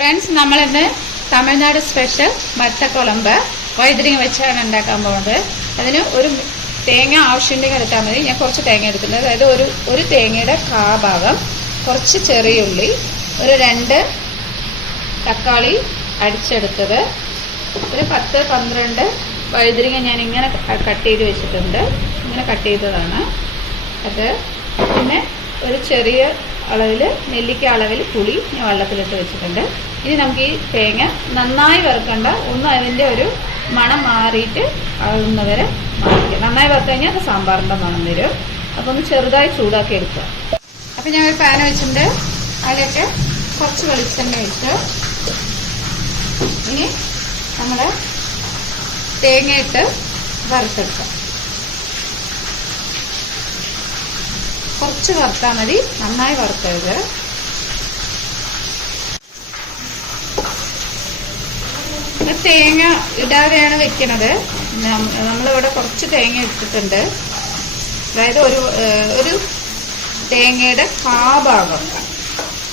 Friends, നമ്മളിന്ന് Tamil Nadu special വത്തക്കുളമ്പ് വഴുതനങ്ങ വെച്ചാണ് ഉണ്ടാക്കാൻ പോകുന്നത്. അതിന് ഒരു തേങ്ങ ആവശ്യമുണ്ടെങ്കിൽ എടുത്താൽ മതി. ഞാൻ കുറച്ച് തേങ്ങ എടുത്തിട്ടുണ്ട്. അതായത് ഒരു തേങ്ങയുടെ ഭാഗം, കുറച്ച് ചെറിയ ഉള്ളി, ഒരു 2 തക്കാളി അടിച്ചെടുത്തത്, ഒരു 10-12 വഴുതനങ്ങ ഞാൻ ഇങ്ങനെ കട്ട് ചെയ്ത് വെച്ചിട്ടുണ്ട്. ഇങ്ങനെ കട്ട് ചെയ്തതാണ് അത്. പിന്നെ ഒരു ചെറിയ അളവിൽ നെല്ലിക്ക അളവിൽ പുളി ഞാൻ വെള്ളത്തിലിട്ട് വെച്ചിട്ടുണ്ട്. ഇനി നമുക്ക് ഈ തേങ്ങ നന്നായി വറുക്കണ്ട, ഒന്ന് അതിൻ്റെ ഒരു മണം മാറിയിട്ട് ആകുന്നവരെ മാറിക്കുക. നന്നായി വറുത്ത് കഴിഞ്ഞാൽ അത് സാമ്പാറിൻ്റെ മണം വരും. അപ്പോൾ ഒന്ന് ചെറുതായി ചൂടാക്കി എടുക്കുക. അപ്പം ഞാൻ ഒരു പാൻ വെച്ചിട്ടുണ്ട്. അതിലേക്ക് കുറച്ച് വെളിച്ചെണ്ണ ഒഴിച്ച് ഇനി നമ്മൾ തേങ്ങയിട്ട് വറുത്തെടുക്കാം. കുറച്ച് വറുത്താൽ മതി, നന്നായി വറുക്കരുത്. തേങ്ങ ഇടാതെയാണ് വെക്കുന്നത്. നമ്മളിവിടെ കുറച്ച് തേങ്ങ ഇട്ടിട്ടുണ്ട്. അതായത് ഒരു തേങ്ങയുടെ ഭാഗം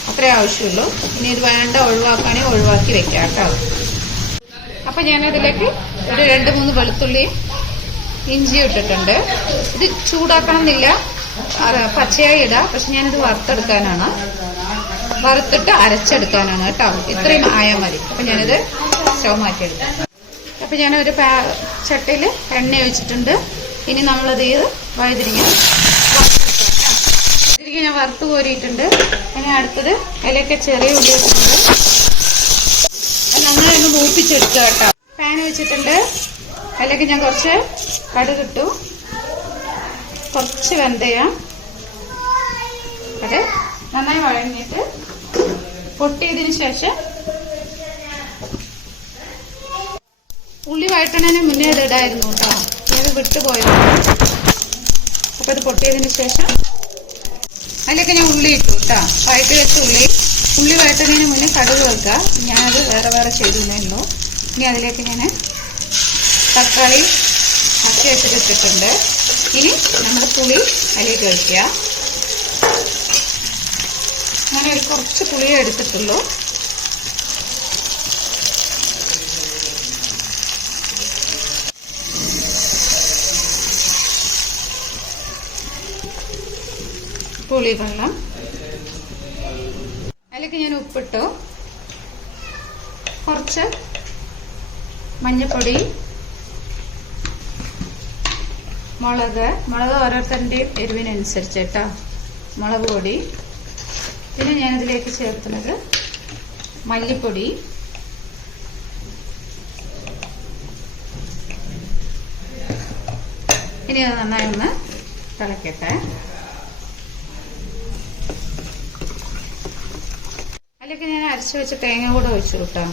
അത്രേ ആവശ്യമുള്ളൂ. ഇനി ഇത് വേണ്ട ഒഴിവാക്കുകയാണെങ്കിൽ ഒഴിവാക്കി വെക്കാം കേട്ടോ. അപ്പം ഞാനതിലേക്ക് ഒരു 2-3 വെളുത്തുള്ളിയും ഇഞ്ചിയും ഇട്ടിട്ടുണ്ട്. ഇത് ചൂടാക്കണം എന്നില്ല, പച്ചയായി ഇടാം. പക്ഷെ ഞാനിത് വറുത്തെടുക്കാനാണ്, വറുത്തിട്ട് അരച്ചെടുക്കാനാണ് കേട്ടോ. ഇത്രയും ആയാൽ മതി. അപ്പം ഞാനിത് സ്റ്റവ് മാറ്റിയെടുക്കാം. അപ്പം ഞാനൊരു ചട്ടിയിൽ എണ്ണ ഒഴിച്ചിട്ടുണ്ട്. ഇനി നമ്മളത് വഴുതിരിങ്ങ ഞാൻ വറുത്ത് കോരിയിട്ടുണ്ട്. ഇനി അടുത്തത് അതിലേക്ക് ചെറിയ ഉള്ളി വെച്ചിട്ടുണ്ട്. നന്നായി ഒന്ന് മൂപ്പിച്ചെടുക്കുക കേട്ടോ. പാൻ വെച്ചിട്ടുണ്ട്. അതിലേക്ക് ഞാൻ കുറച്ച് കടുകിട്ടു, കുറച്ച് വെന്തയം, അത് നന്നായി വഴങ്ങിയിട്ട് പൊട്ടിയതിന് ശേഷം ഉള്ളി വഴറ്റണതിന് മുന്നേ ഇത് ഇടായിരുന്നു കേട്ടോ. അത് വിട്ടുപോയതാണ്. അപ്പോൾ ഇത് പൊട്ടിയതിന് ശേഷം അതിലേക്ക് ഞാൻ ഉള്ളി ഇട്ടു കേട്ടോ. വഴറ്റി വെച്ച ഉള്ളി വഴറ്റുന്നതിന് മുന്നേ കടുക് വെക്കുക. ഞാനത് വേറെ ചെയ്തിരുന്നല്ലോ. ഇനി അതിലേക്ക് ഞാൻ തക്കാളി കത്തി വെച്ചിട്ടിട്ടുണ്ട്. ഇനി നമ്മൾ പുളി അതിലേക്ക് ഒഴിക്കുക. അങ്ങനെ ഒരു കുറച്ച് പുളിയെ എടുത്തിട്ടുള്ളൂ. പുളി വെള്ളം അതിലേക്ക് ഞാൻ ഉപ്പിട്ടു, കുറച്ച് മഞ്ഞൾപ്പൊടി, മുളക് ഓരോരുത്തരുടെയും എരിവിനനുസരിച്ച് കേട്ടോ, മുളക് പൊടി. പിന്നെ ഞാനിതിലേക്ക് ചേർക്കുന്നത് മല്ലിപ്പൊടി, ഇനി അത് നന്നായി ഒന്ന് തിളക്കട്ടെ. അതിലേക്ക് ഞാൻ അരച്ചു വെച്ച തേങ്ങ കൂടെ ഒഴിച്ചു കേട്ടോ.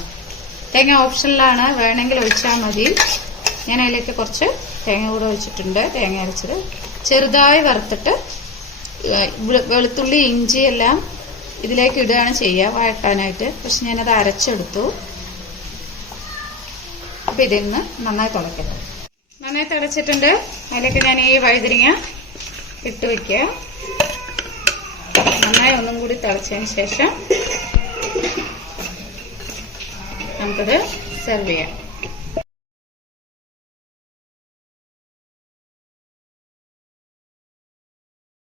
തേങ്ങ ഓപ്ഷനിലാണ്, വേണമെങ്കിൽ ഒഴിച്ചാൽ മതി. ഞാൻ അതിലേക്ക് കുറച്ച് തേങ്ങ കൂടെ ഒഴിച്ചിട്ടുണ്ട്. തേങ്ങ അരച്ചത് ചെറുതായി വറുത്തിട്ട് വെളുത്തുള്ളി ഇഞ്ചി എല്ലാം ഇതിലേക്ക് ഇടുകയാണ് ചെയ്യുക വഴട്ടാനായിട്ട്. പക്ഷെ ഞാനത് അരച്ചെടുത്തു. അപ്പം ഇതിന്ന് നന്നായി തിളക്കട്ടെ. നന്നായി തിളച്ചിട്ടുണ്ട്. അതിലേക്ക് ഞാൻ ഈ വഴുതനങ്ങ ഇട്ട് വയ്ക്കുക. നന്നായി ഒന്നും കൂടി തിളച്ചതിന് ശേഷം നമുക്കത് സെർവ് ചെയ്യാം.